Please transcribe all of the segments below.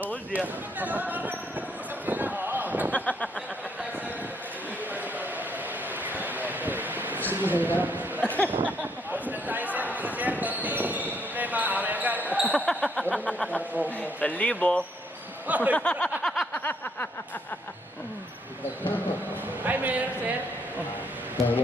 Old ya. Sige, sir. Salibo. Ay, mayor, sir. Yo.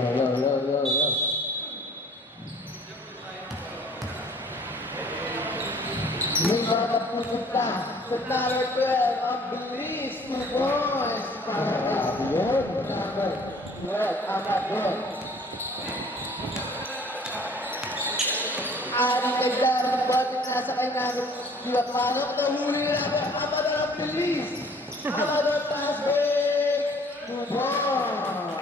May mga pupunta sa number 12, ang bilis, 2 points. Para yun, number 12, Amador. Ari Kagdar, ang batin nasa kay namin. Panok na huli namin, Amador ang bilis. Amador pass break, 2 points.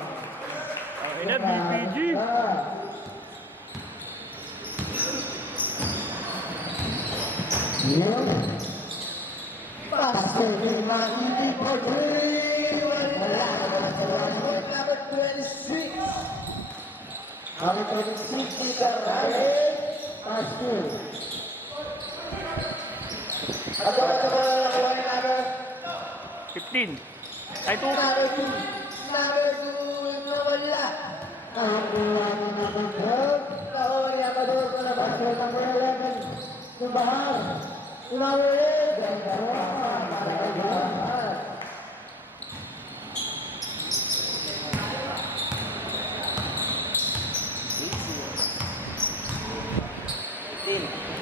Ay na, BPG. Yun. Pastor Lima, hindi po dream. Wala number 26. Number 26, Peter Ryan. Pastor. Ako nakuha ni number 15. Ay, 2. number 2. Number 2 na wala. Ang buwan ni number 12. Nakuha ni Amador ko na Pastor number 11. Subahar. Number 8.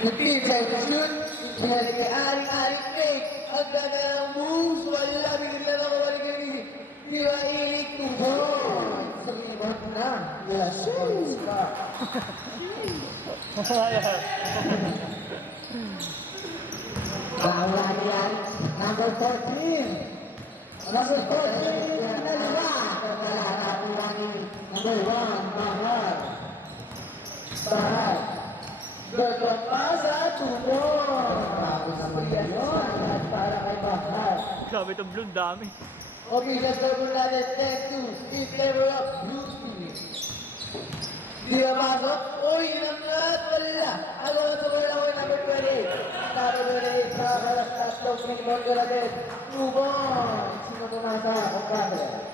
Nag-team sa shoot. Pinalik kay Aring Kate. Ang ganda ng moves. Wala. Bigla na kumalik kay Di ba ilik tubo? Sabihin mo na. Yes, yes. Bawala yan. Number 14. Number 14. Nalawa. Wala nakuha ni number 1. Bahar. Berpasa tubo. Bago sa mga yun. Para kay Bahar. Grabe itong blue, dami. Okay, let's go for another 10-2. If never up, blue team. Di ba masok? Uy, inangat! Wala! Ako na tuloy ako yung number 28. Number 28, nakakalas tatlong minimum ko na din. Tubon! Sino tumasa? Ang camera.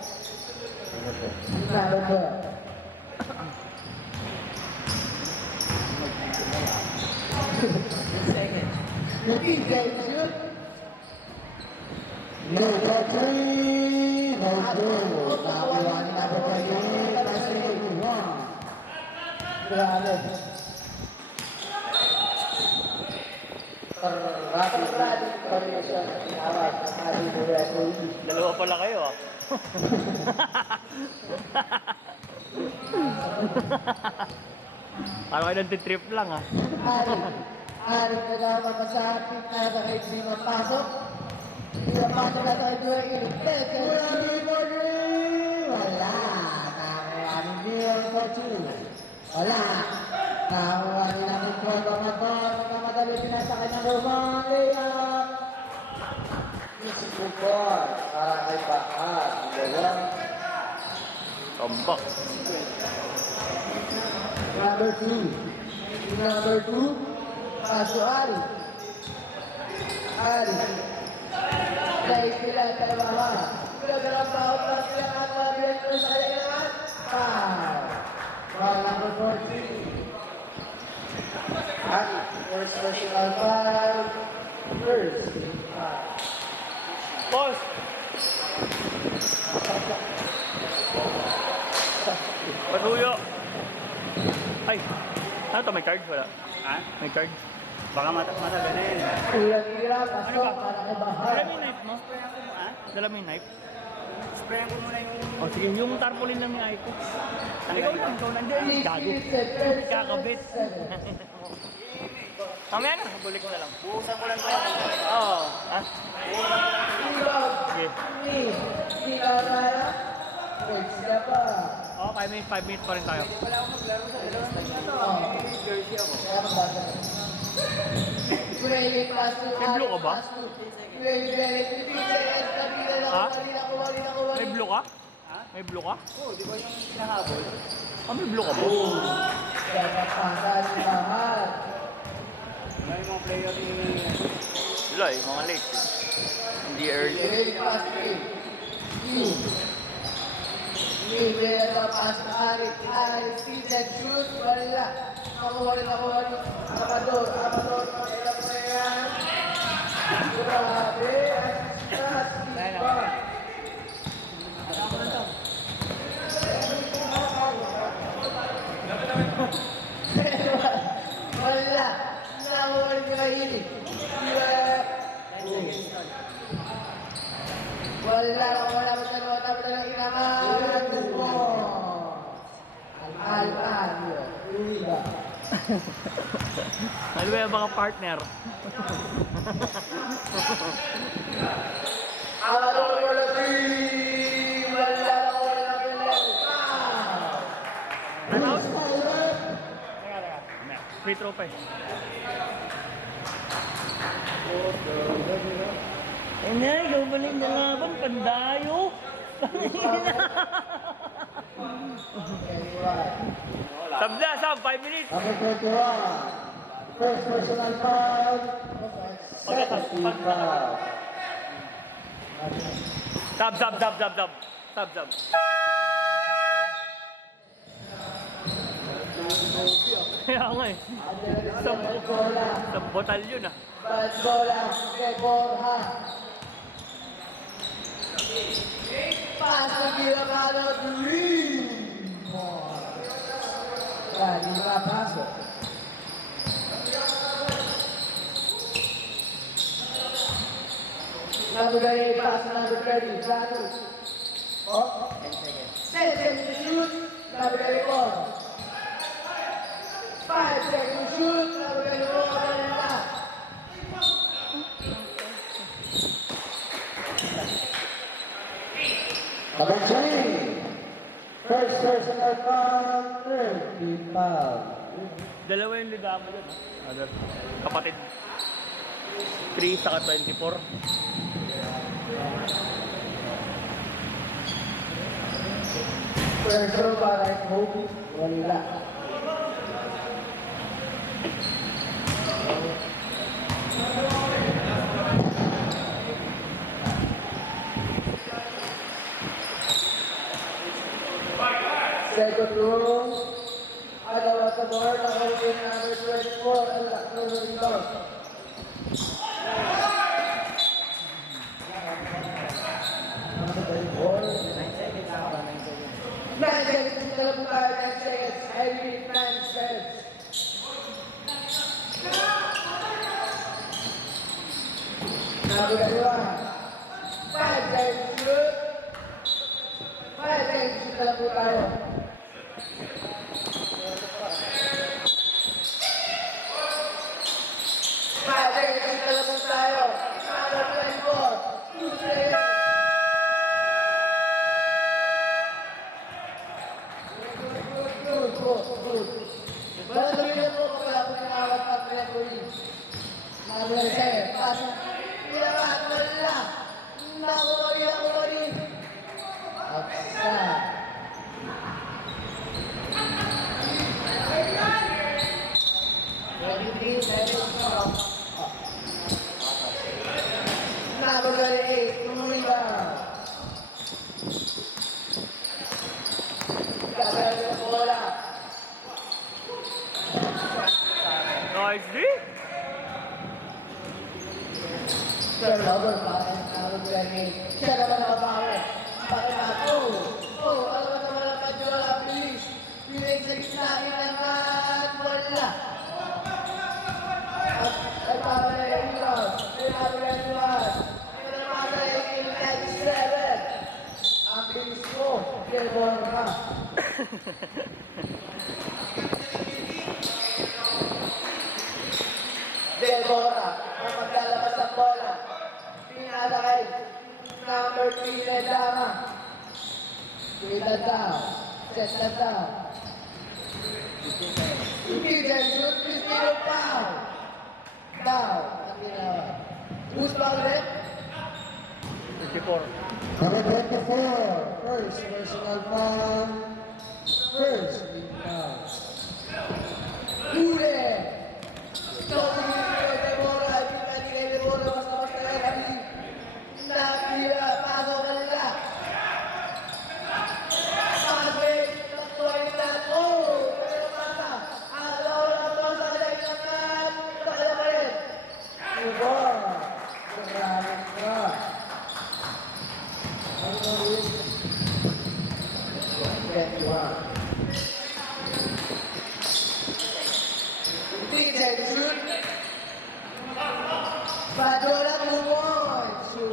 Number 12. Yung team, shoot. No country, no goal. Nakuha ni number 28, Pastor 1. Grabe. Rapid coordination in our referee. Dalawa pala kayo, ah. Parang kayo nagtitrip lang, ah. Ari na dapat masapit na sa kahit sino pasok. Pinapasok na tayo doon yung wala. Nakuha ni Neil Fortune. Wala. Nakuha ni namin po mga madali pinasakay ng Roman layup. Easy football. Para kay Bahar. Tambak. Number 2. Number 2. Paso Ari. Play sila sa bawah. Dalam bawah persiapan lagi terus saya ingat. Ball number 14. Ari, first personal foul. First. Boss! Pasuyo! Ay! Ano to? May cards? Wala? Ha? May cards? Baka matagal na yun. Kulang-kira, pasok para kay Bahar. Dala mo yung knife mo? Ha? Dala mo yung knife? Sprayan ko muna yung... O sige, yung tarpaulin lang yung ay ko. Ikaw nandiyan. Gago. Kakabit. Mamaya na, bulik ko na lang. Buhusan ko lang ko yan. Oo. Ah? Sige. Oo, 5 minutes pa rin tayo. Wala akong maglaro sa dalawang team na to. May jersey ako. May blue ka ba? Ha? May blue ka? Ha? May blue ka? Oo, di ba yung hinahabol? Ah, may blue ka ba? Wala yung mga player ni... Wala eh, mga late. Hindi early. Very fast game. May pass na Arik. Arik, Steven, shoot. Wala. Nakuha rin. Amador. Mahirap na yan. Grabe. Wala. Nakuha rin yung kainin. Wala mo na inaman mo. Al-Al. Iba. Ano ba yung mga partner? Amador wala team. Wala Ano? Free throw pa eh. Eh na, ikaw ba na yung laban? Pandayo! Sab na, sab! 5 minutes! Number 21. First personal foul. Second foul. Sab! Kaya nga eh. Isang batalyon ah. Bad bola kay Borja. Pass ang ginamano, Dream. Hindi mapasok. Nabigay pass na number 30. Janu. Oh. 10 seconds shoot. Nabigay ko. 5 seconds shoot. Nabigay ko. Number 3. First personal foul. Third team foul. Dalawa yung liga mo dun. Other kapatid. 3 saka 24. Pressure para kay Kobe. Wala. Second room. Agawa sa board. Nakawin number 24. Wala. No rebound. Nine seconds na lang tayo. 9 seconds. I need 9 seconds. Nabigay 5 seconds shoot. 5 seconds shoot na lang po tayo. Nice D! Sir Robert, bakit tawag ka ni? Siya naman ang babae. Bakit ako? Alam mo naman ang kadyola, bilis. Bilis sa gitna naman. Wala. At babay ang ikaw. Pinabay ang iwas. Pinabay ang next seven. Ang bilis mo. Kaya ka. Deborah, ang maglalabas ng bola. Pinalakay. Number 3 na dama. Kita down. Set na down. Steven, shoot Cristino foul. Down. Ang ginawa. Who's foul red? 24. Number 24. First personal foul. First team foul. Huli!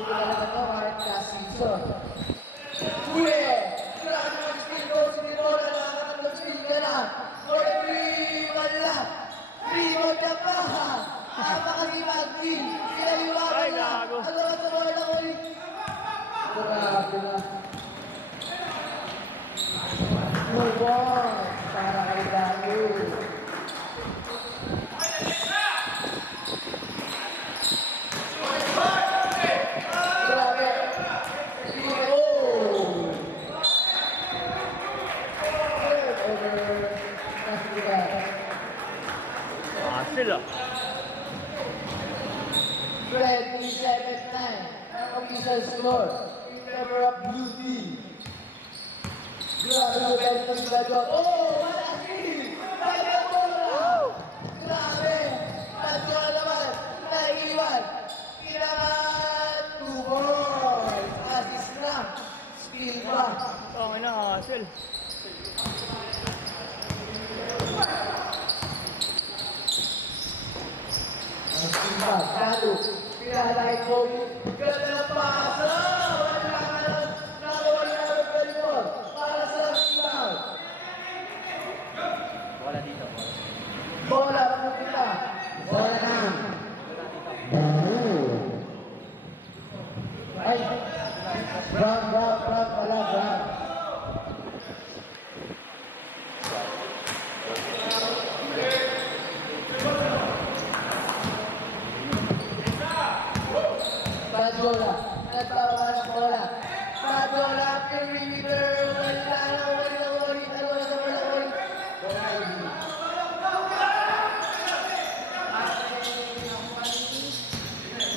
ko talaga to kahit last season. Uli! Grabe yung skill ko, si Nicola, nakakatang skill ka na. For 3, wala. 3, wala pa. Napakasipag-team. Sinaliwagan Ay, na. gago. Ano ba ito wala ko eh? Grabe na. Move on. Para kay Daniel. Grabe. Oh! Hassle ah. 27-9. Ang official score. In favor of Blue Team. Grabe yung best ng Badot. Oh! Wala si! Kaya mo na! Grabe! Tatlo naman. Naiiwan. Kinaman. 2 balls. Assist na. Skill pa. Okay na, hassle. Ang skill pa. Salo. Pinalay ko. Ganda ng pasa! Nakawala ng baseball. Para sa skill. Wala dito. Bola mo kita. Bola na. Ay. Grab. Wala, grab. Bad bola. Nagtawa ng bola. Bad bola. Perimeter.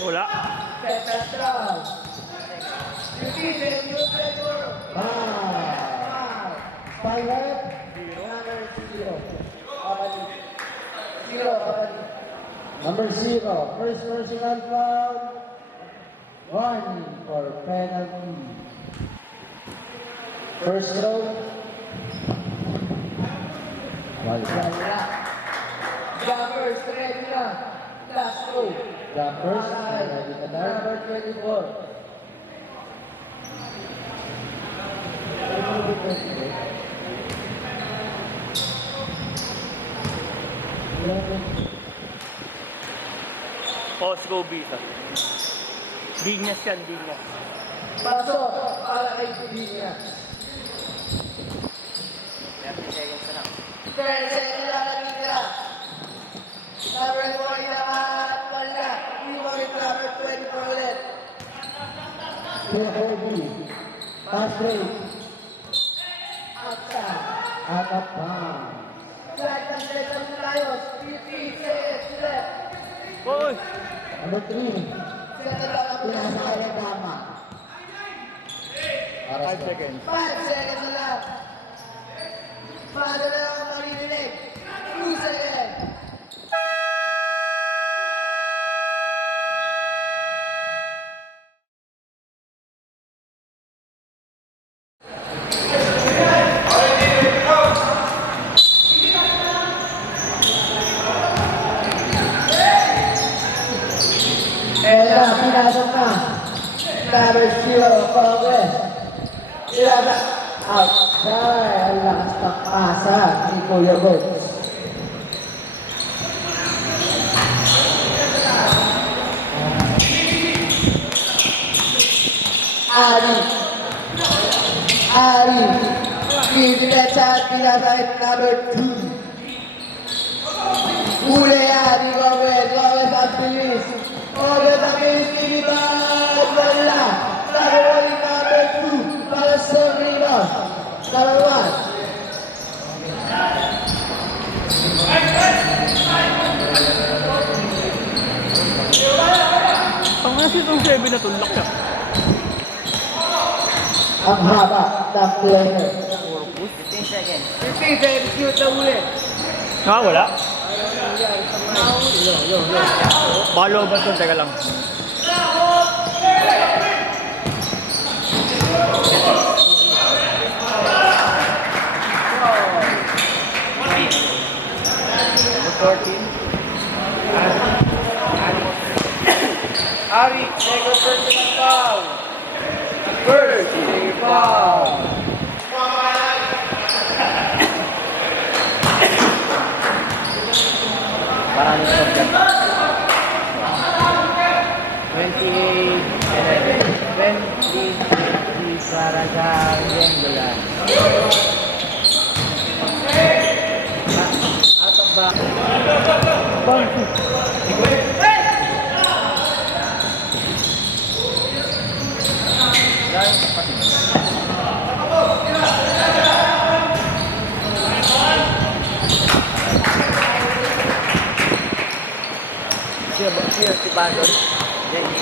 Wala. Petrol. Pilot. Number 0. First personal foul. 1 for penalty. First throw. Wala. Jumpers, ready na. Last throw. Jumpers, ready na. Number 24. Post go visa. Binyas yan, binyas. Pasok para kay Pilipinas. 30 seconds na lang. 10 seconds lang natitira. Number 40 naman, wala. Hindi mo rin number 24 ulit. Pass break. Outside. Out of bounds. Flag ng Cesar Mulayos. 15 seconds left. Hoy! Number 3. Pinasakaya tama. 5 seconds. 5 seconds na lang. Paano na lang ang maririnig? 2 seconds. Ela, pinasok na. Number 0, progress. Ilaga. Outside. Ang lakas pagpasa ni Kuya Bones. Ari. Pinasa at pinasakit number 2. Uli Ari Gomez. Gomez ang bilis. Gomez ang bilis. Tinibag. Wala. Nakawali number 2. Para sa rebound. Number 1. Ang nasi itong 7 na tulak ka. Ang haba ng player. 15 seconds. 15 seconds. Shoot na uli. Ah, wala. Balo ba ito? Teka lang. Ari. Second personal foul. First team foul. Parang shot yan. 28, 11, 20, para sa Gembulan. Out of bounds. Siya si Bandon. Jenny.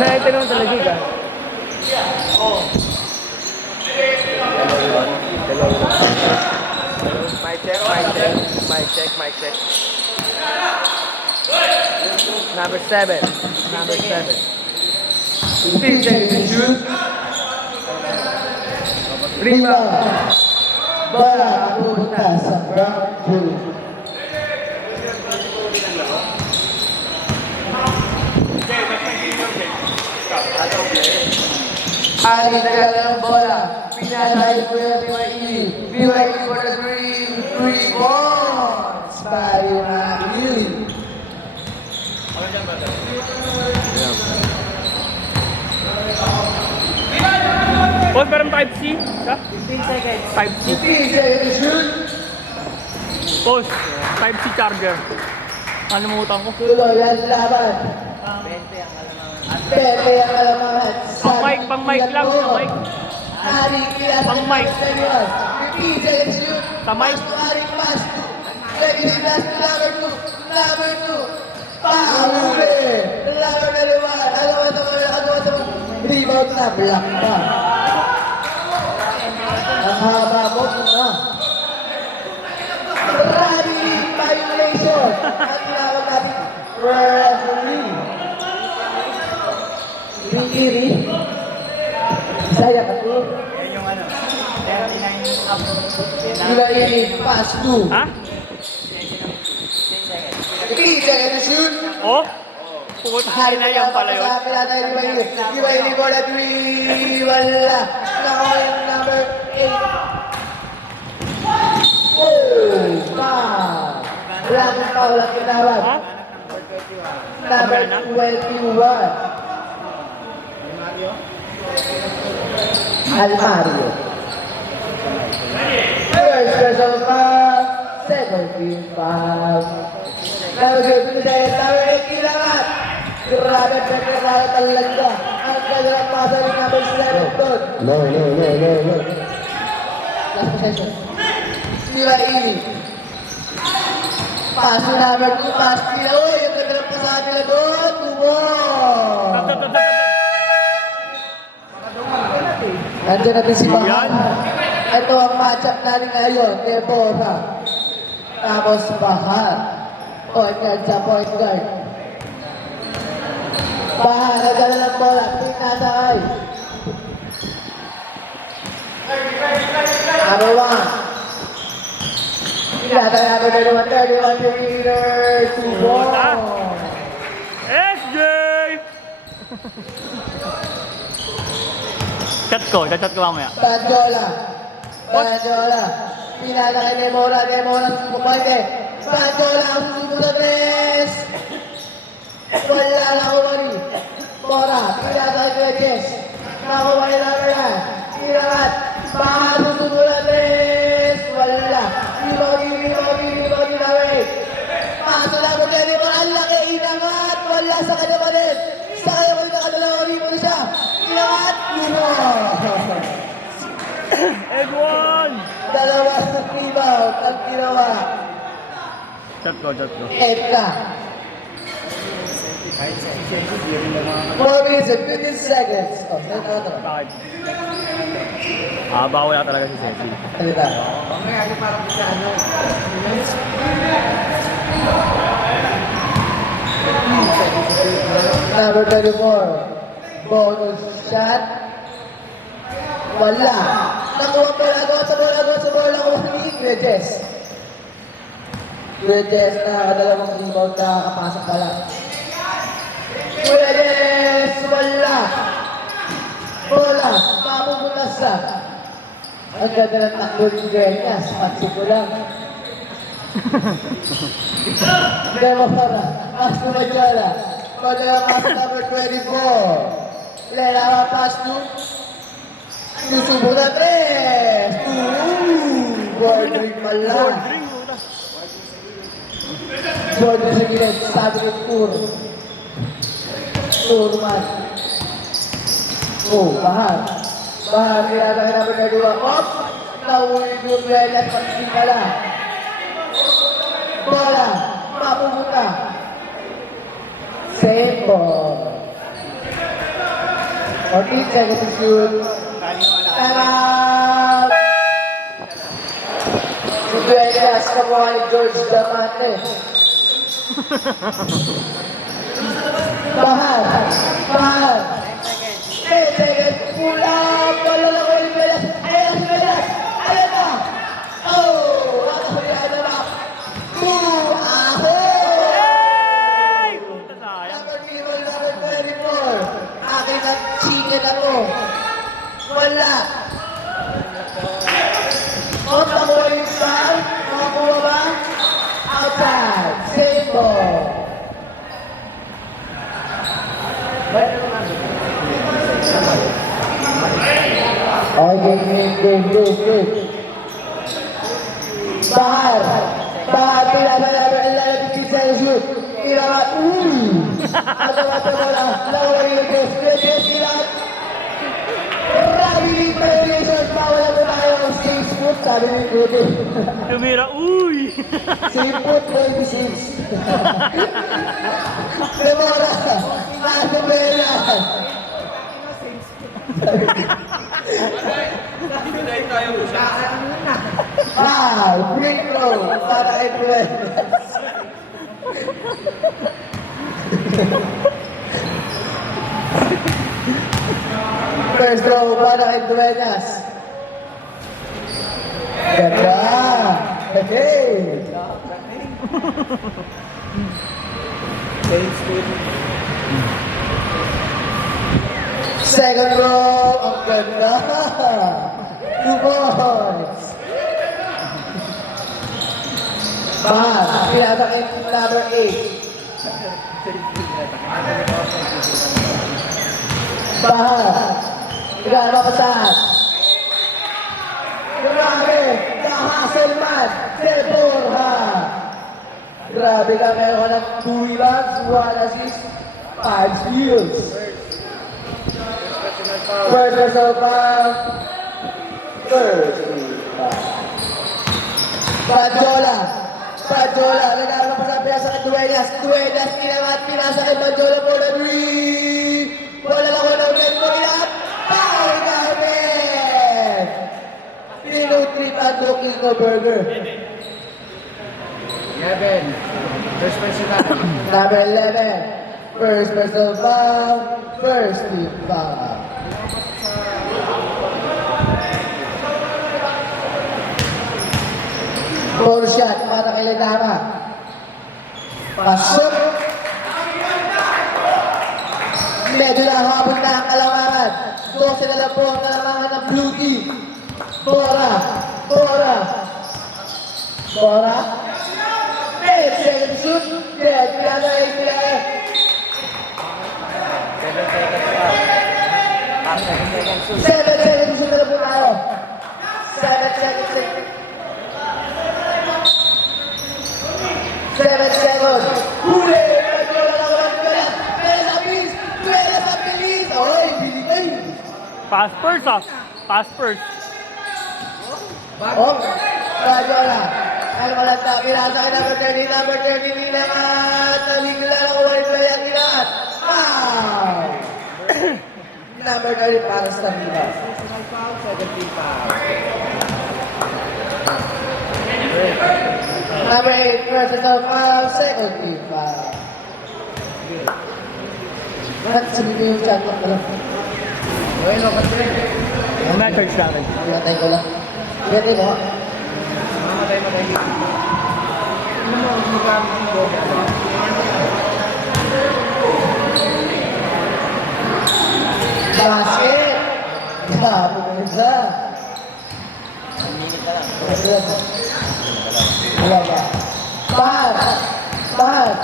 Kaya ito naman talaga ka. Mic check, mic check, mic check, mic check. Number 7. Number 7. 15 seconds to shoot. Rebound. Bola pupunta sa ground two. Ali nagala ng bola. Pinalay ko yung BYE. BYE for the green. 3 points. Tayo na yun. Boss, parang 5C? Sa? 15 seconds. 5C. 15 seconds to shoot. Boss, 5C charger. Ano mo utang ko? Tuloy ang laban. 20 ang alam. Pepe ang alamangan. Pang mic lang, sa mic. Ari kila Pang mic. 15 seconds to shoot. Sa mic. Pass to Ari, pass to. Second pass to number 2. Number 2. Pahuli. Number 1. Agawa sa mga. Rebound na. Block pa. Ang haba mo na. Rally violation. Ang tinawag natin referee. Piniri. Saya ka to. Yan yung ano. 39 up. Iba ini pass to. Ha? 10 seconds. 3 seconds shoot. Oh? Puta na yan pala yun. Iba ini bola 3. Wala. Nakawa yung number 8. Oh, foul. Wala kang foul ang tinawag. Ha? Number 21. Almario. First personal foul. Second team foul. Number 2 number 8 kailangan. Grabe, pagkakala talaga. Ang kanilang pasa rin number 7 doon. No. Last possession. Sila ini. Pass number 2, pass nila. Uy, yung kanilang pasa nila doon. Tumor. Nandiyan natin si Bahan. Ito ang matchup natin ngayon. Deborah. Tapos Bahan. Point guard sa point guard. Bahan, nagdala ng bola. Tinasakay. Number 1. Tinasakay number 31 meters to Puta. ball. SJ! Chat ko mamaya. Banjola. Pinasakay Demora sumukumpante. Banjola ang susunod na tres. Wala na kumari. Bora, pinasakay kay Jess. Nakumari namin yan. Pinangat. Bahan susunod na tres. Wala. Ilogi namin. Paso na mo kaya Demora. Ang laki inangat. Wala sa kanya pa rin. Sa kanya pa rin nakadalawa rin mo na siya. Inangat. Edwin! Dalawa sa rebound ang ginawa. Chat ko. Edna. Kahit sa Chelsea, di rin lang mga 4 minutes and 15 seconds. Oh, ano? Bakit? Haba wala talaga si Ceci. Ano ba? Mamaya, parang sa ano. Number 24. Bonus shot. Wala. Nakuha pa lang. Agad sa bola. Nakuha ni Bridges. Bridges na dalawang rebound na kapasok pa lang. Bridges! Wala. Bola. Mapupunas na. Ang ganda ng takbo ni Bridges. Pansin ko lang. Demo para. Pass to Majola. Majola pass number 24. Lera pass to Susubo na 3! Bordering pala. Bordering sa gilid. Sabi ng Tur. Turman. Oh, Bahar. Bahar, kailangan ka namin nagawa. Op! Nauwi yung Relas. Pansin pala. Bola. Mapupunta. Same ball. 14 seconds to shoot. Tarap! Si Duenas, kamuha ni George Damante. Bahar! Bahar! 10 seconds. Pula! Bola lang ko ni Duenas. Ayan si Duenas! Ayan na! Oh! Nakasulihan na ba? Aho! Ay! Punta sayang. Number 24. Akin ang chicken na to. Wala. O, takuha yung saan? Makakuha ba? Outside. Save ball. Okay, game. Bahar. Bahar, pinapalaban ang lalabing sa shoot. Tiramat. Agamat na bola. Lawala yung Diyos. Diyos nila. Grabe preparation. Bawal na tayo ng 6 foot. Sabi ni Kudo. Tumira, uy! 6 foot 26. Demora. Nasa pera. Free throw. Para kay Duenas. First throw para kay Duenas. Ganda! Hey! Second row, ang ganda! 2 points! Bahar, pinatakin number 8. Bahar, gano'n mapasahan. Grabe, the-hustle man, Deborha. Grabe ka, meron ka ng 2 rebounds, 1 assist, 5 steals. First result foul, first rebound. Padjola, nagkaroon pa sa piyasa kay Duenas. Duenas, kinamat, pinasa kay Padjola for the 3. Bola lang ko ng net mo yan. Foul namin! Pinutrit ang Kiko Burger. 11. First personal. Number 11. First personal foul. First team foul. Four shot para kay Legama. Pasok. Medyo nahabol na ang kalamangan. 12 na lang po ang kalamangan ng Blue Team. Bora. 10 seconds shoot. Dead. Pinanay sila. 7 seconds pa. 7 seconds shoot. 7 seconds shoot na lang po tayo. 7 seconds. 7 seconds. Huli! Pagkula na walang pera. Pera sa bilis. Oy, biligay. Pass first ah. Pass first. Oh, Rajola. Ano malanta? Pinasa kay number 30 naman. Taligla na kuha yung play ang inaat. number 30 para sa Tabilas. Personal foul, 17 foul. Number 8, personal foul, second team foul. Bakit sabihin yung chat ko lang? Okay, lokat din. Message natin. Pinatay ko lang. Pinatay mo? Mamatay. Ano mo, magamit yung goal? Basket! Grabe mo isa. Minute na lang. Wala ba? Bahag!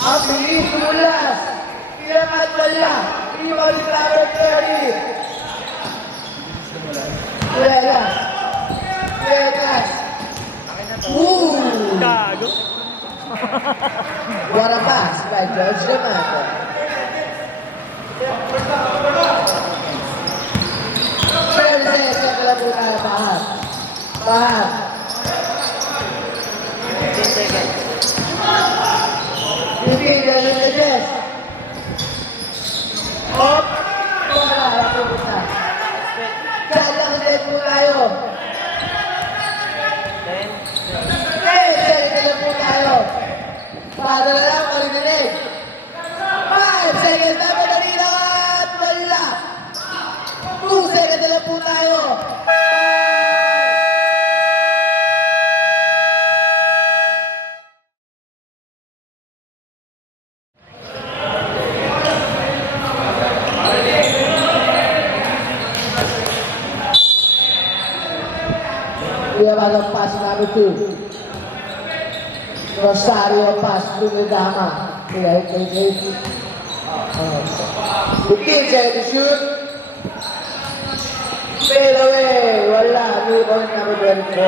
Ang bilis tumulas! Pinangat wala! Iwan si Robert Curry! Vegas! Gago. What a pass by George D'Amato. Pero sa lang po tayo, Bahag. 15 seconds. Bibigyan ng Tedes. Op! Wala, napupot na. Saan lang ulit po tayo? 10. Second lang po tayo. Para na lang, marinig. 5 seconds na madali na at wala. 2 seconds na lang po tayo. We have other pass number 2. Rosario pass to Medama. Kaya ito. 15 seconds to shoot. Fade away. Wala. Rebound number 24.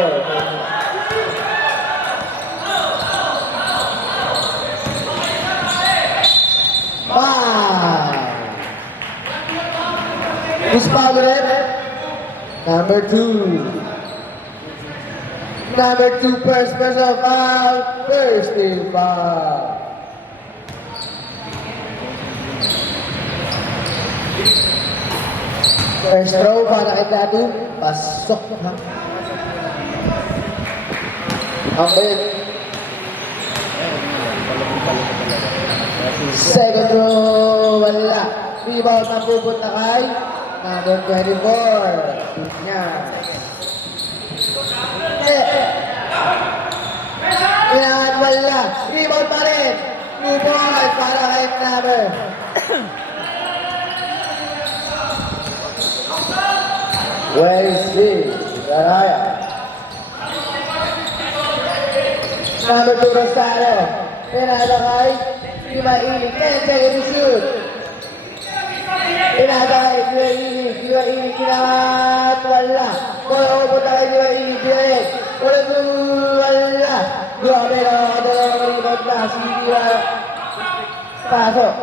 Who's foul ulit? Number 2. Number 2, first personal foul, first team foul. First throw para kay Dadu, pasok ha. Ang bait. Second throw, wala. Rebound na pupunta kay number 24. Shoot niya. Kailangan wala. Rebound pa rin. 2 points para kay number. Where is this? Garaya. Number 2, Rosario. Pinada kay Imaili. 10 seconds to shoot. Pinada kay Imaili. Imaili kinangat wala. Kung pupunta kay Imaili. Direct. Wala. Grabe na ako dalawang rebound na. Sige na. Pasok.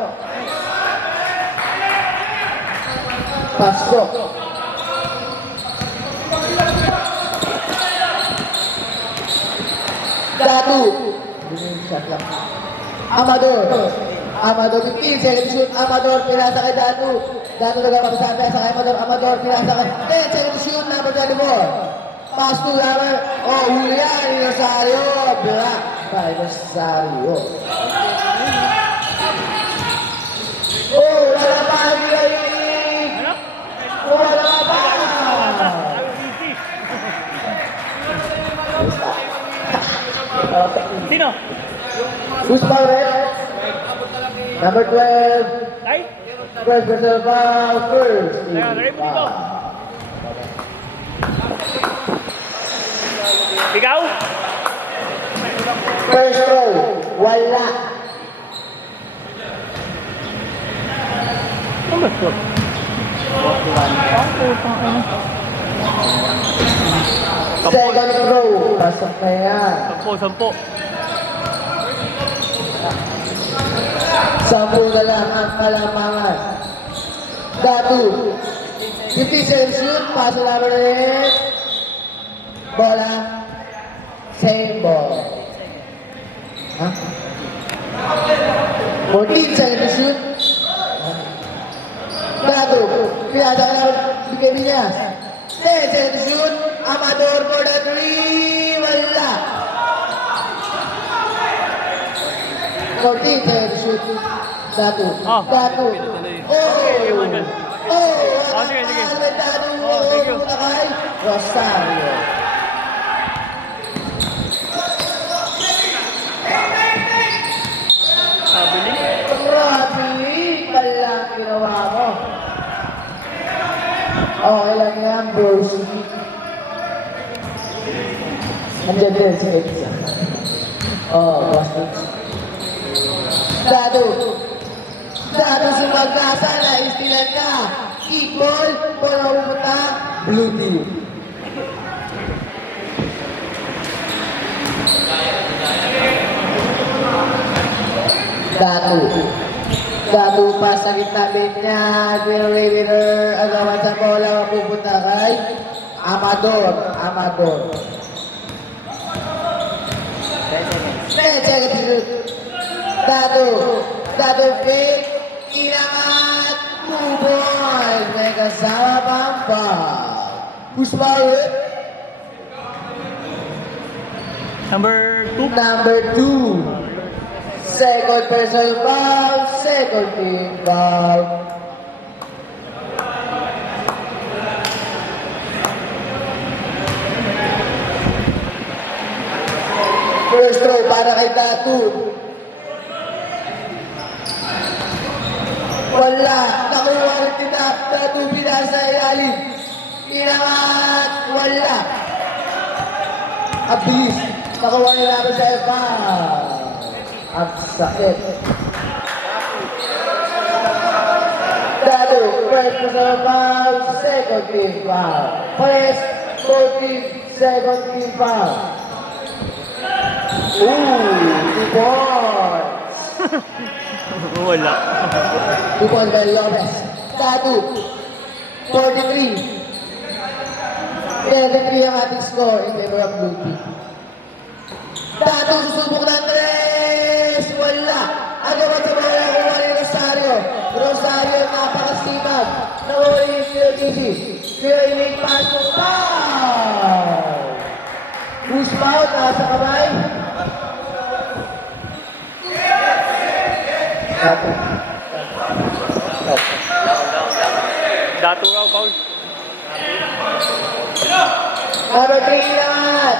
Pasok. Datu. Amador. Amador. 15 seconds shoot. Amador. Pinasa kay Datu. Datu nagpapagsabi sa kay Amador. Amador. Pinasa kay 10 seconds shoot. Number 24. Pass to number. Oh, Julian Rosario. Black by Rosario. Oh, wala pa. Ano? Wala pa. Sino? Who's foul, right? Number 12. Ay? First personal foul. First. Ayan, ready po dito. Ikaw? First throw. Wala. Ano ba ito? Second throw. Pasok na yan. 10. 10 na lang ang kalamangan. Datu. 50 seconds shoot. Paso number 8. Bola. Same ball. Ha? 14 seconds to shoot. Dado. Pinasa ka na. Bigay niya. 10 seconds to shoot. Amador for the 3. Wala. 14 seconds to shoot. Dado. Oh. Dado. Okay, one good. Oh, sige, sige. Dado. Oh, thank you. Kay Rosario. Sabi ni. Grabe, pala ang ginawa mo. Okay lang yan, bros. Andiyan din si Edsa. Oh, basta. Dado. Dado si Magkasa na istilan ka. Equal, para pumunta, blue team. Dado. Dado pa sa gitna din niya. Winner. Agawan sa bola. Mapupunta kay Amador. Amador. 10 seconds to shoot. Dado. Dado fake. Inangat. 2 points. May kasama pang foul. Who's fouled? Number 2. Number 2. Second personal foul, second team foul. First throw para kay Datu. Wala. Nakuha rin ni Datu binasa ilalim. Inangat. Wala. Abilis. Nakuha nila namin sa foul. Ang sakit. Dado, first personal foul, second team foul. First, both team, second team foul. Ooh, 2 points. Wala. 2 points by Lopez. Dado, 43. 33 ang ating score in favor of Blue Team. Dado, susubok ng 3. Wala. Agawan sa bola, kuha ni Rosario. Rosario, napakasimag. Nakuha ni Sirigisi. Sirigisi, pass to foul. Who's foul? Nasa kamay. Dato raw, Paul. Number 3 lahat.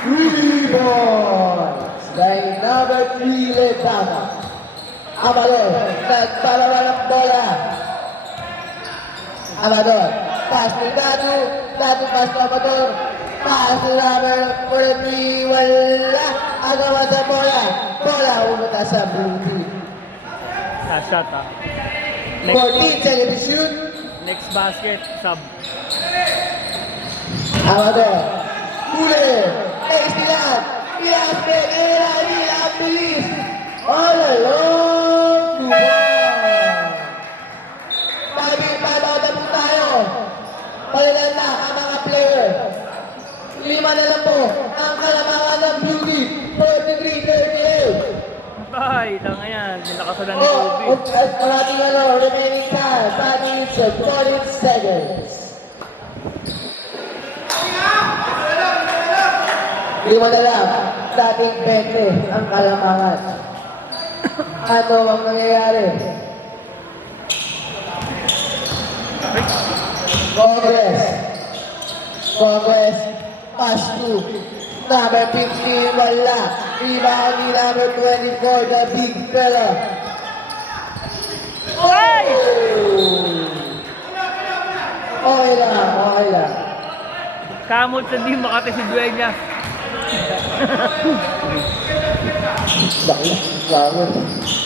Rebounds. Dahil number 3 Letama. Amador. Nagpalawa ng bola. Amador. Pass to Datu. Datu pass to Amador. Pass to number 43. Wala. Agawan sa bola. Bola pumunta sa blue team. Last shot, ha. 14 seconds to shoot. Next basket, sub. Amador. Huli. Istilan. Ilang bilis. All along. Pagpapalawad na po tayo. Palilan na ang mga player. 5 na lang po ang kalamangan ng Blue Team. 43-38. Ay, tanga yan. Nilakasalan ni Oh, Kobe. at ating remaining time. 5 minutes and 40 seconds. 5 na lang. Dating 20 ang kalamangan. Ano ang nangyayari? Congress, pass to number 15, wala. Rebound ni number 24, the big fella. Ay! Okay lang. Kamot sa di Makati si Dueñas. Bakit?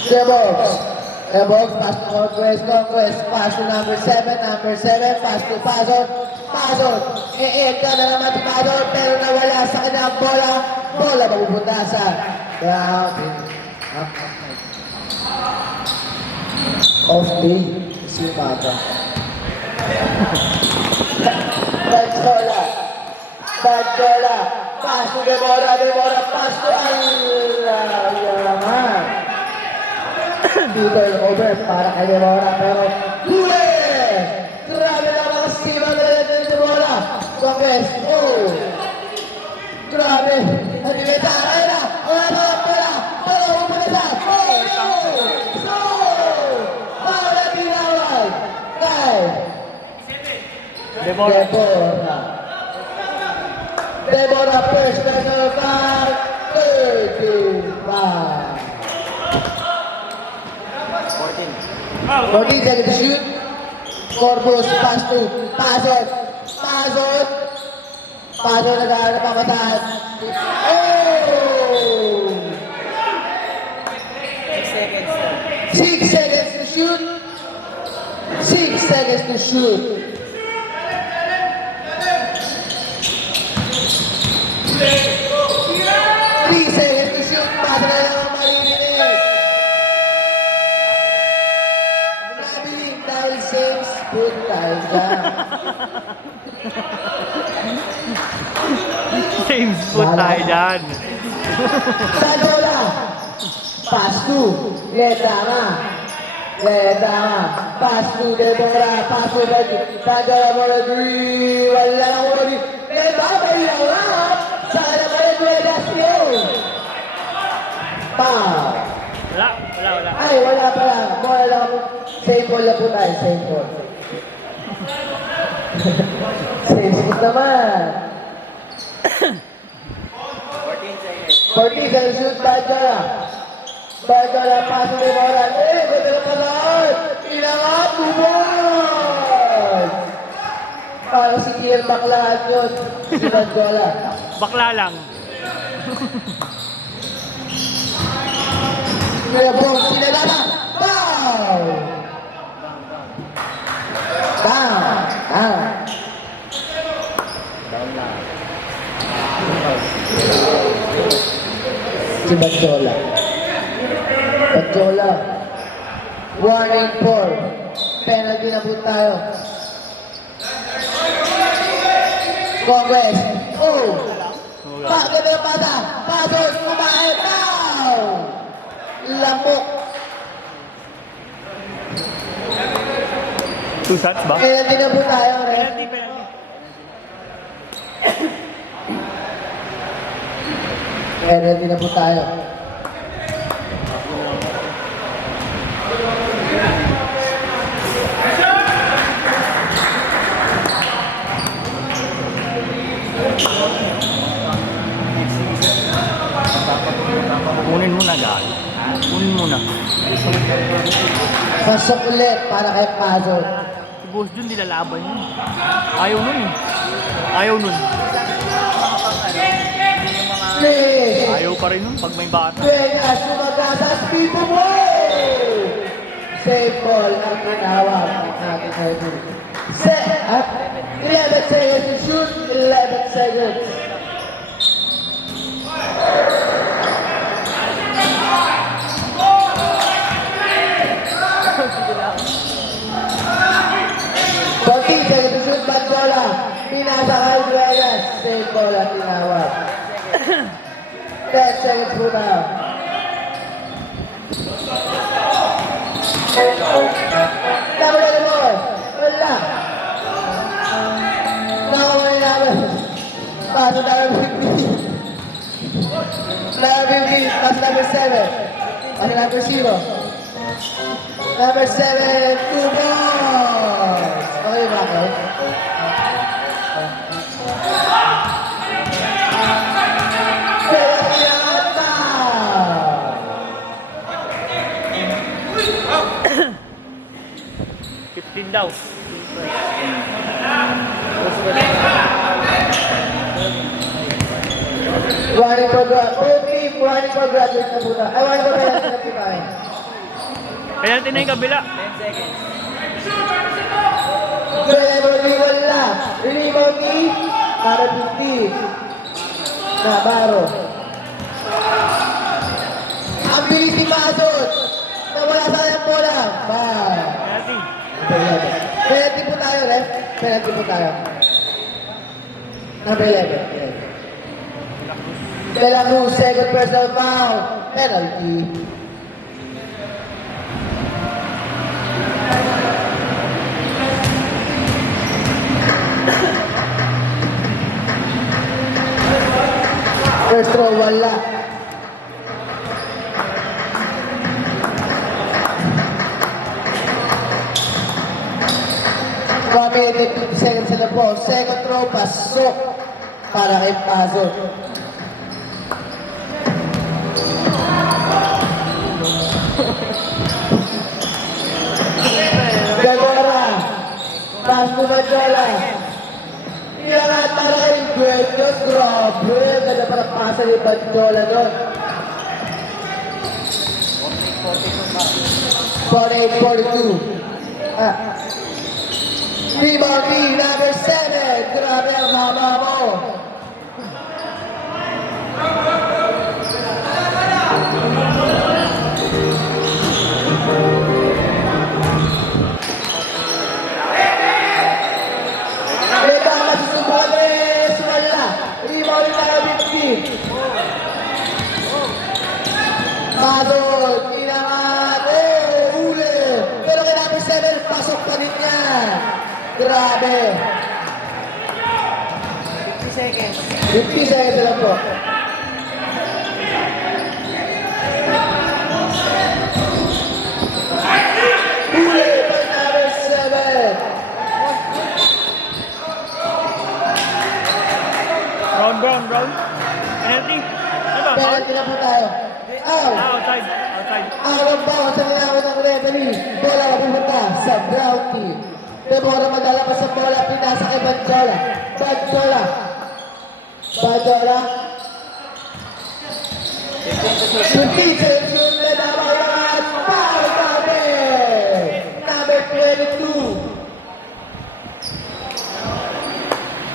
Sebog, pass to Congress, pass to number 7, pass to Pazon. E-eka na naman si Pazon, pero nawala sa kanyang bola. Bola mapupunta sa ground. Off day, si Papa. Bagdola, pass to Demora, pass to Alaman. 2 turnovers para kay Demora. Pero, huli! Grabe na makasima na natin ni Demora. Congress, oh! Grabe! At imetara na! Wala pala! Wala pumunta! Oh! So! Para tinawag! Kay Demora. Demora first personal foul, 35. 14 seconds to shoot. Corpus, pass to, pasok, pasok. Pasok na gano'n pamataan. Oh! 6 seconds to shoot. 6 seconds to shoot. 3 seconds to shoot. Pasok na lang ang maririnig. Sabi, dahil saves, put tayo dyan. James, put tayo dyan. Sadola. Pass to. Letama. Pass to Demora. Pass to Sadola Mora 3. Wala na Mora 3. Letama lang lang. Sana ka na Duelas yun. Pow. Wala. Ay, wala pala. Wala lang. Same ball na po tayo. Same ball. Same ball naman. 14 seconds shoot, Badjara. Badjara, pass to Demora. Eh, ganda na palaad. Inangat, bumon! Parang si Kier Baklaan yun. Si Badjara. Bakla lang. Kaya bong, sinalala. Foul! Down. Si Badjola. Warning 4. Penalty na po tayo. Congress. Oh! Bakit na pata? Pasos, kumain. Foul! Lamok. Two shots ba? Penalty na po tayo, Ren. Penalty. Penalty na po tayo. Kunin mo na, gal. Kunin mo na. Pasok ulit para kay Pazo. Si Boss Jun, nilalaban yun. Ayaw nun eh. Ayaw nun. Finish! Ayaw pa rin nun pag may bata. Vegas, sumagasas, Pipo mo! Save ball ang tinawag ng ating idol. Set up. 11 seconds to shoot. 11 seconds. Seconds to shoot, bad bola. Pinasa kay Vegas. Save ball ang tinawag. 10 seconds po tayo. Tawag mo. Wala. Nakaway namin. Paano tayo 50? Number 50, pass number 7. Pass number 0. Number 7, 2 balls. Okay ba ako? Daw. Running for graduate na po na. Ay, running for graduate na po tayo. Penalty na yung kabila. 10 seconds. Wala. Rebound ni para 50. Navarro. Ang bilis ni Mazot. Nawala sa kanyang bola. Bye. Penalty. Penalty po tayo, Ref. Penalty po tayo. Number 11. De La Cruz, second personal foul. Penalty. minute 50 seconds na po. Second throw, pasok para kay Pazon. Gagora. Pass to Majola. Iyangat para kay Guedes. Grabe. Ganda para pasa ni Majola doon. 48-42. Rebound number 7. Grabe ang haba mo. Rebound na si Subanes. Wala. Rebound number 50. Pazon. Pinangat. Uli. Pero kay number 7, pasok pa rin niya. Grabe. 50 seconds. 50 seconds lang po. Huli by number 7. Round. Penalty. Ano ba? Penalty na po tayo. Out. Outside. Out of bounds ang inawit ng referee. Bola pupunta sa brown team. Demora maglalabas sa bola. Pinasa kay Banjola. Banjola. 15 seconds yun na dapat lahat. Foul kami. Number 22.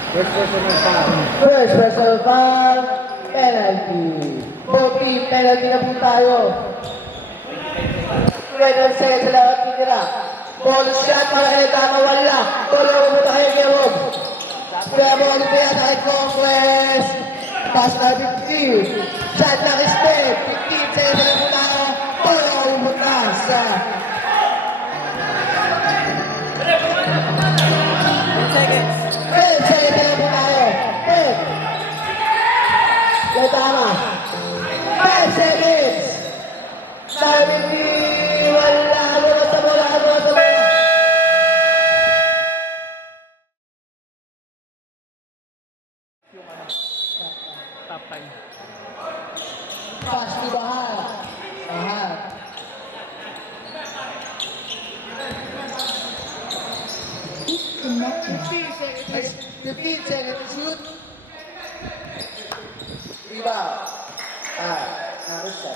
First personal foul. First personal foul. Penalty. Both team penalty na po tayo. 12 seconds lang at titira. Ball shot para kay Tama wala. Bola pumunta kay Gerog. Kaya ball pa yata kay Conquest. Pass na 50. Shot na respect. 15 seconds lang po tayo. Bola pumunta sa 10 seconds. 10 seconds lang po tayo. 10. Kay Tama. 5 seconds. Sabi ni wala. Wala sa bola. Top 5. Pass ni Bahar. 15 seconds to shoot. Rebound. Number 7.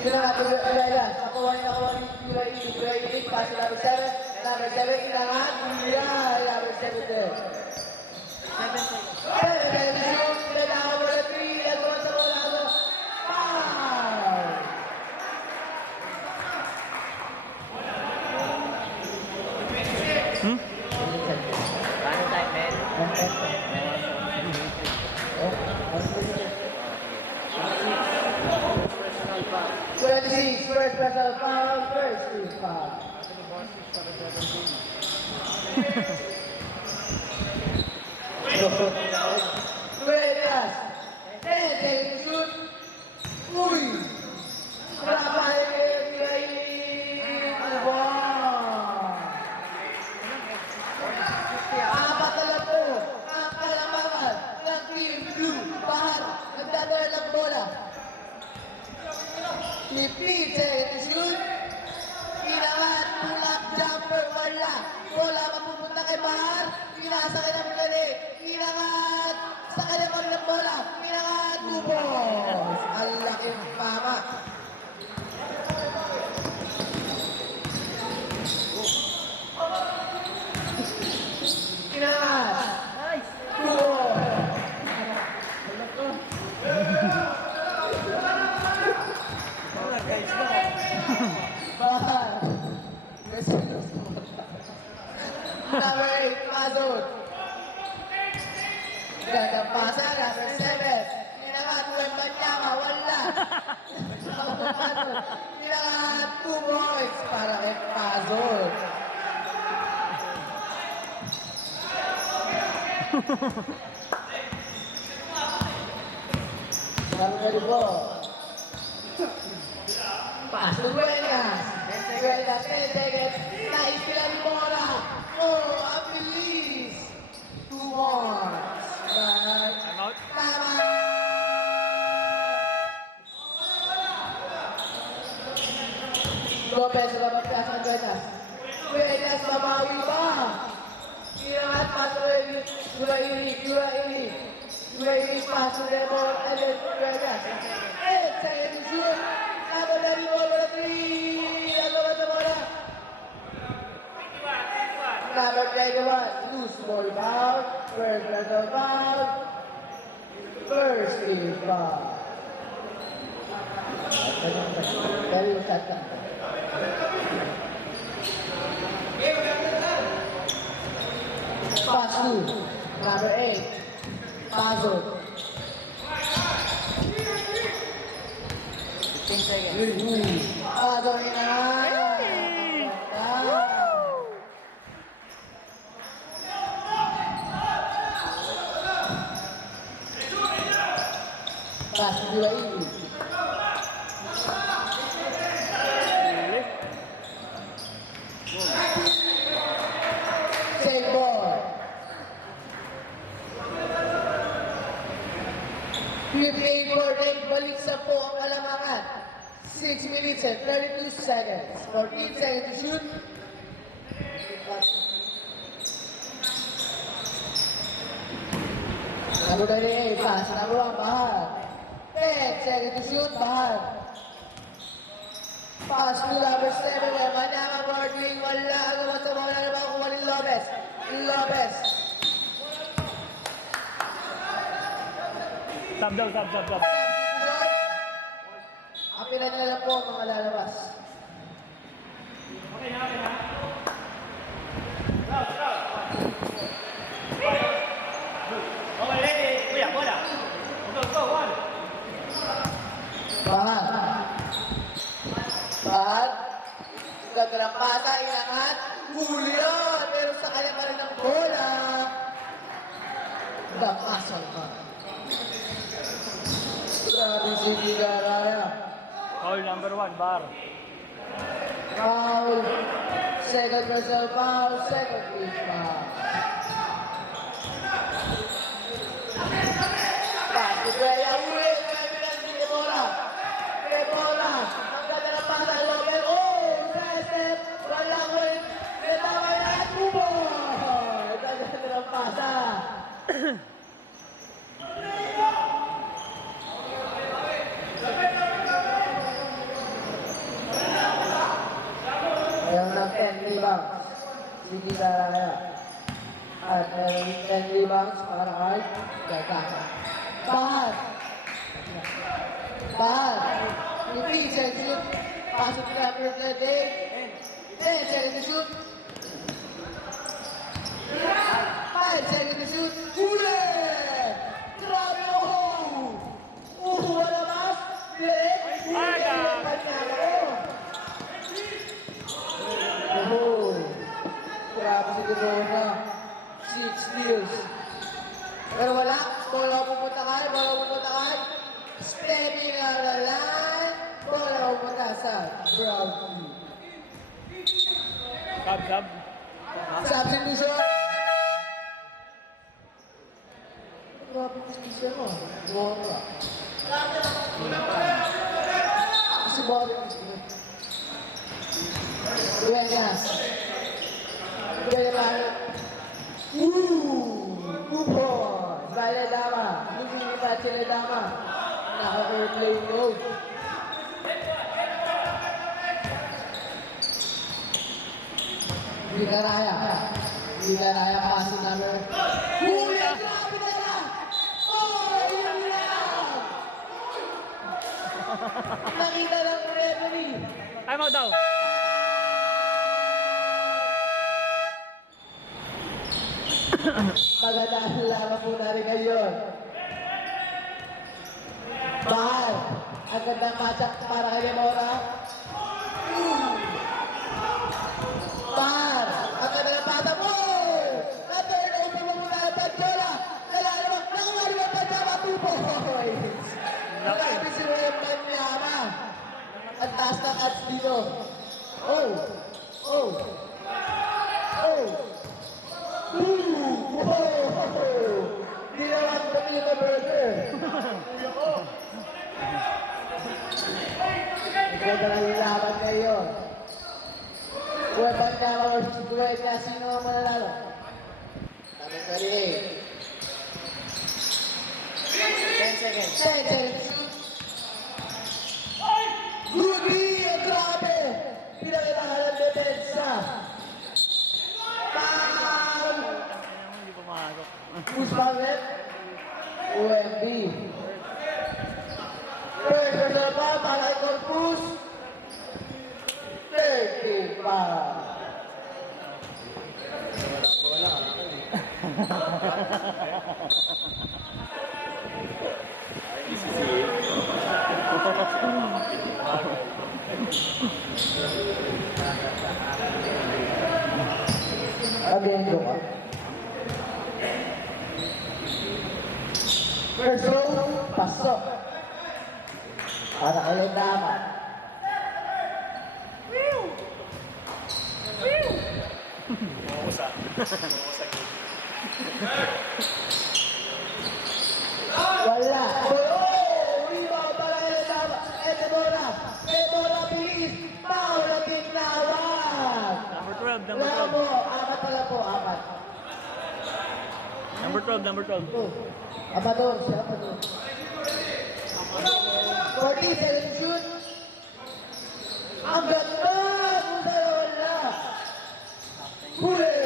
Ito na nga, Pagkakala. Nakuha ni UAE. Pass ni number 7. Number 7, kailangan. Number 7 din. 7 seconds. 7 seconds to shoot. Kailangan mo na 3. Nagawa sa bola. Foul. Paano time, man? 26, first personal foul, first team foul. Buenas. 10 seconds to shoot. Uy! Kapal kay Apat na lang po ang kalamangan ng Team Blue. Bahar, nagdadala ng bola. 15 seconds to shoot. Kinaman, pull-up jumper, wala. Bola mapupunta kay Bahar. Pinasa kay ng Mulani. Kinaman, sa kanya pa rin ang bola. Kinaman, tubo. Ang laking pama. Kinaman. Tubo. Bahar. Number 8, Mazot. Ganda pasa, number 7. Pinakatuan Banyama, wala. Pinakat 2 points para kay Mazot. Sabi ka po. Paso Buenas. 10 Reda, 10 seconds. Nice lang bola. Oh, ang bilis. 2 more. Right. I'm out. Tama. Lopez, dapat ka sa Vedas. Vedas, babawi ba? Kinahat pa sa Uraini pass to the ball, and then Vedas. 8 seconds to shoot. Laban na rin over the 3. Nagawa sa bola. Number 21, loose ball foul. First personal foul. First team foul. Very good. Pass to number 8, Pazo. 15 seconds. Pazo rin na. Pass to Uraini. Huli. Take ball. 15-14, balik sa po ang kalamangan. 6 minutes and 32 seconds. 14 seconds to shoot. Number 28, pass. Number 1, Bahar. 10 seconds to shoot, Bahar. Pass to number 7, Manama Bordwing. Wala agawa sa bola na makukuha ni Lopez. Lopez. Sub daw, sub. Apilan na lang po ang mga lalabas. Okay, ready. Kuya, bola. Go, one. Bahar. Bahar. Ganda ng pata, inangat. Huli yan, pero sa kanya pa rin ang bola. Napasal pa. Grabe si Gigaraya. Foul number 1, bar. Foul. Second personal foul. Second free foul. Pass to Brea. Uli. May bola. May bola. Ang ganda ng pata. Lopez. Oh! Step. Walang win. Nataway na. Tubo. Ang ganda ng pata. Meron ng 10 rebounds. Si Gigaraya. At meron 10 rebounds para kay Gagaka. Bahar. Bahar. 15 seconds to shoot. Pasok na number 38. 10 seconds to shoot. 5 seconds to shoot. Huli! Grabe ako! Wala mas. Huli! Aga! Oh, grabe si Corona. 6 steals. Pero wala. Bola pupunta kay. Stepping out the line. Bola pupunta sa Brown. Sub. Substitution. Grabe substitution mo. Bola. Si Bobby. Buenas. Upon. Vale Dama. Lumilipat sila Dama. Naka-airplay mode. Gigaraya. Gigaraya pass number. Huli! Grabe na lang! Oh! Huli na lang! Nakita lang referee. Time out daw. Magandang lamang po natin ngayon. Bahal, ang gandang matchup para kay Demora. Bahal, ang gandang pata mo! Natin, open mo muna ang Tadjola. Kaya naman, nakuha rin ang Tadjola 2 points. Grabe si William Banyama. Ang taas ng ads dito. Oh! Oh! Oh! Ooh! Oh! Di naman kami yung burger. Ikaw na yung laban ngayon. Buwan ka versus buwan ka. Sino ang mananalo? Sabi ka rin eh. 10 seconds. 10 seconds. Rudy! Ang grabe! Pinakailangan ng depensa. Bam! Hindi pumasok. Push Magnet. OMB. Pressure na ba para kay Corpus? 30 pa. Abendo ka. First row, pasok. Para kayo dapat. Wala. Oh! Rebound para kayo dapat. Edebora. Edebora, please. Foul na tinawag. Number 12, number Lamo. 12. Apat pala po. Apat. Number 12, number 12. Oh. Amador. Siya Amador. 40 seconds shoot. Ang ganda! Kung wala. Huli!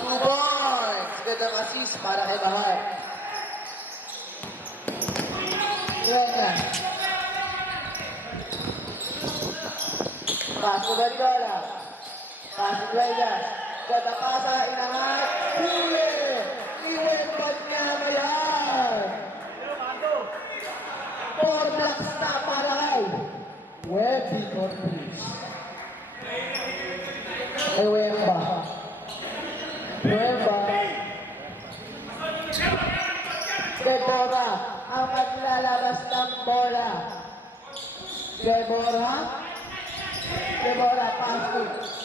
2 points! Gandang assist para kay Bahar. Kaya. Paso Gadiola. Paso Guedas. Ganda pasa, inangat. Huli! Iwepat niya na yan! 4 blocks na para kay Webby Corpus. Kay Wemba. Wemba. Deborah ang maglalabas ng bola. Deborah. Deborah, pass.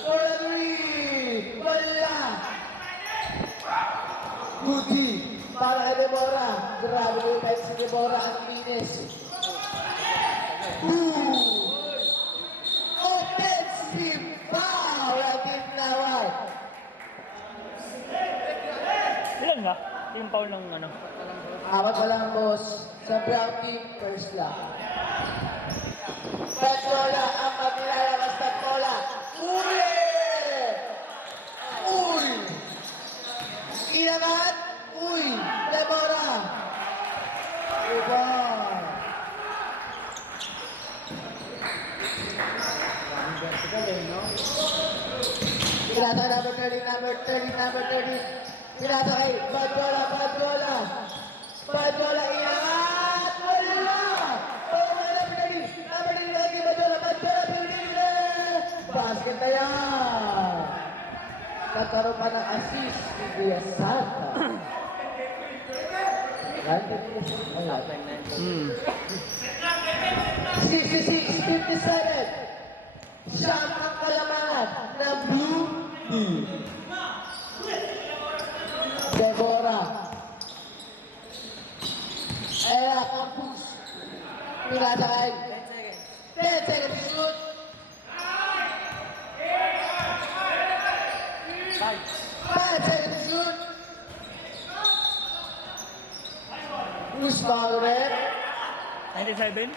Bola 3! Wala! Rudy, para kay Deborah. Grabe ko kahit si Deborah ang linis. Offensive foul ang tinawag. Ilan nga? Yung foul ng ano? Apat pa lang, boss. Sa Brown team, first lang. Patola ang maglalabas ng bola. Uli! Uy! Inangat! Uy! Deborah! Iba! Pinasa number 30, number 30, number 30. Pinasa kay Badbola, Badbola. Badbola, inangat! Wala! Wala, pinali. Number 30 kay Badbola, Badbola, pinali. Basket na yan! Nagkaroon pa ng assist ni Diaz Santa. Wala. 66-57. Siyam ang kalamangan ng Blue Team. Deborah. Ella Campus. Pinasa kay 10 seconds shoot. 5 seconds shoot. Who's Margaret? 97?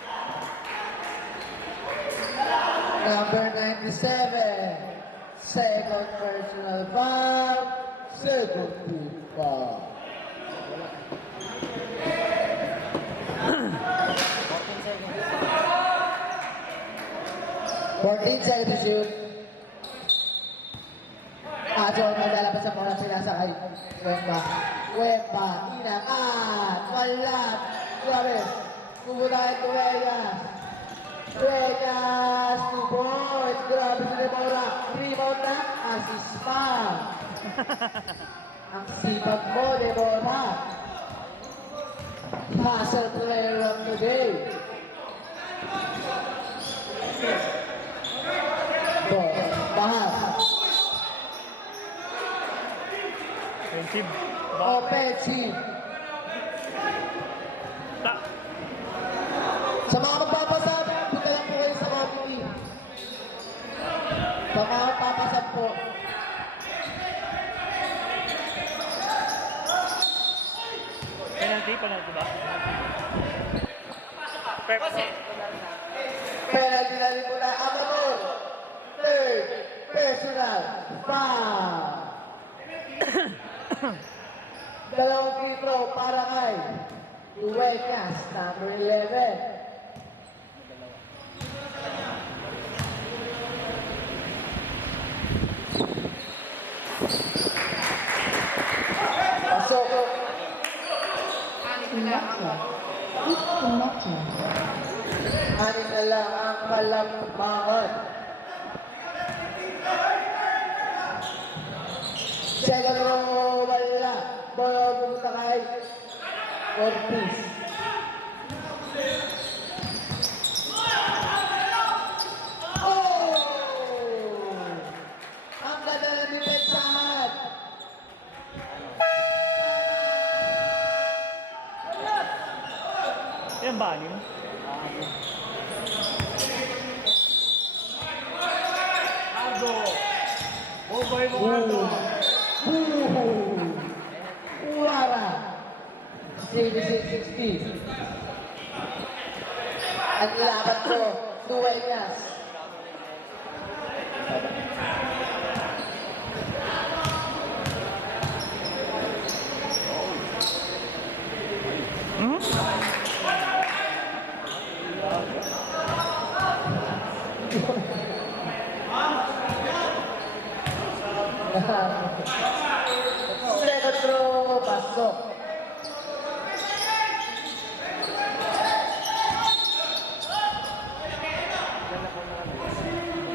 Number 97. Second personal foul. Second team foul. 14 seconds to shoot. Ato ang maglalabas sa bola sila sa kay Wemba. Wemba, inangat, walat. Grabe. Pupunta kay Tuegas. Tuegas, 2 points. Grabe si Deborah. Rebound na, assist pa. Ang sipag mo, Deborah. Hustle player of the day. Ahas. Offensive. Offensive. Ta. Sa mga magpapasab, punta lang po kayo sa committee. Sa mga magpapasab po. Penalty ba? Perfect. Penalty na rin po na Amador. Third, personal, foul. Dalawang free throw para kay Dueñas, number 11. Pasok. Anin na lang ang malambangan. Second row, wala. Bola pumunta kay Ortiz. Oh! Ang ganda ng depensahan. Yan ba anim? Argo. Boboy mo Argo. Uwara. 60. Ang laban ko, Dueñas. Second row, pasok.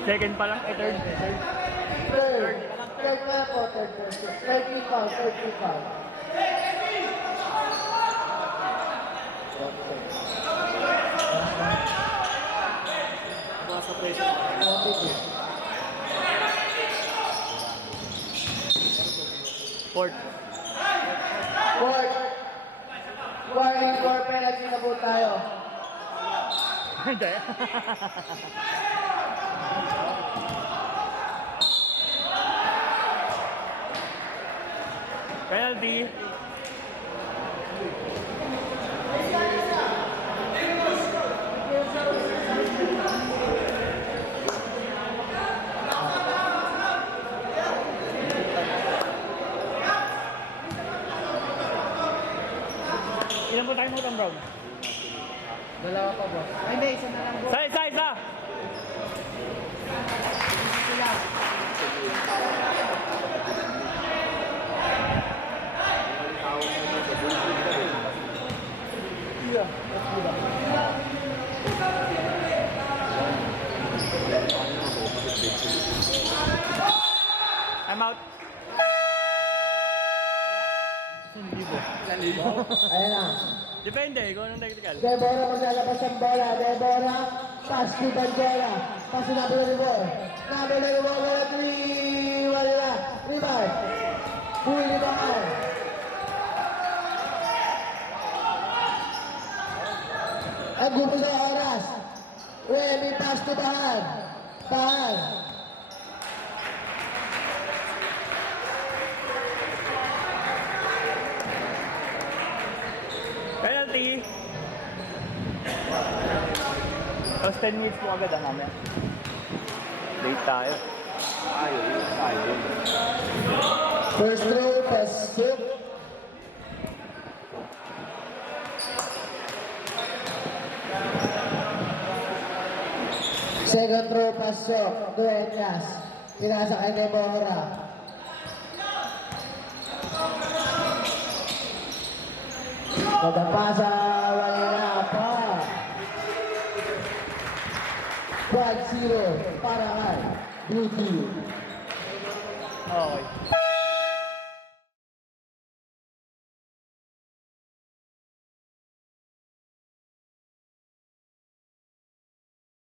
Second pa lang, third. Third na po, third. Third kick out. Fourth. Fourth. Warning for penalty na po tayo. Hindi. Penalty. Ilan po tayo mo itong Brown? Dalawa pa po. Ay, hindi, isa na lang po. Isa! I'm out. Ayan na. Depende, kung anong technical. Deborah maglalabas ang bola. Deborah, pass to Bandera. Pass to number 34. Number 34, wala 3. Wala. Rebound. Full rebound. Ang gusto sa oras. Ready, pass to Bahan. Bahan. Penalty! Tapos 10 minutes po agad ang namin. Late tayo. First row, pasok. Second row, pasok. Dueñas. Pinasa kay Deborah. Nadapasa, wala pa. 1-0 para kay Blue Team. Okay.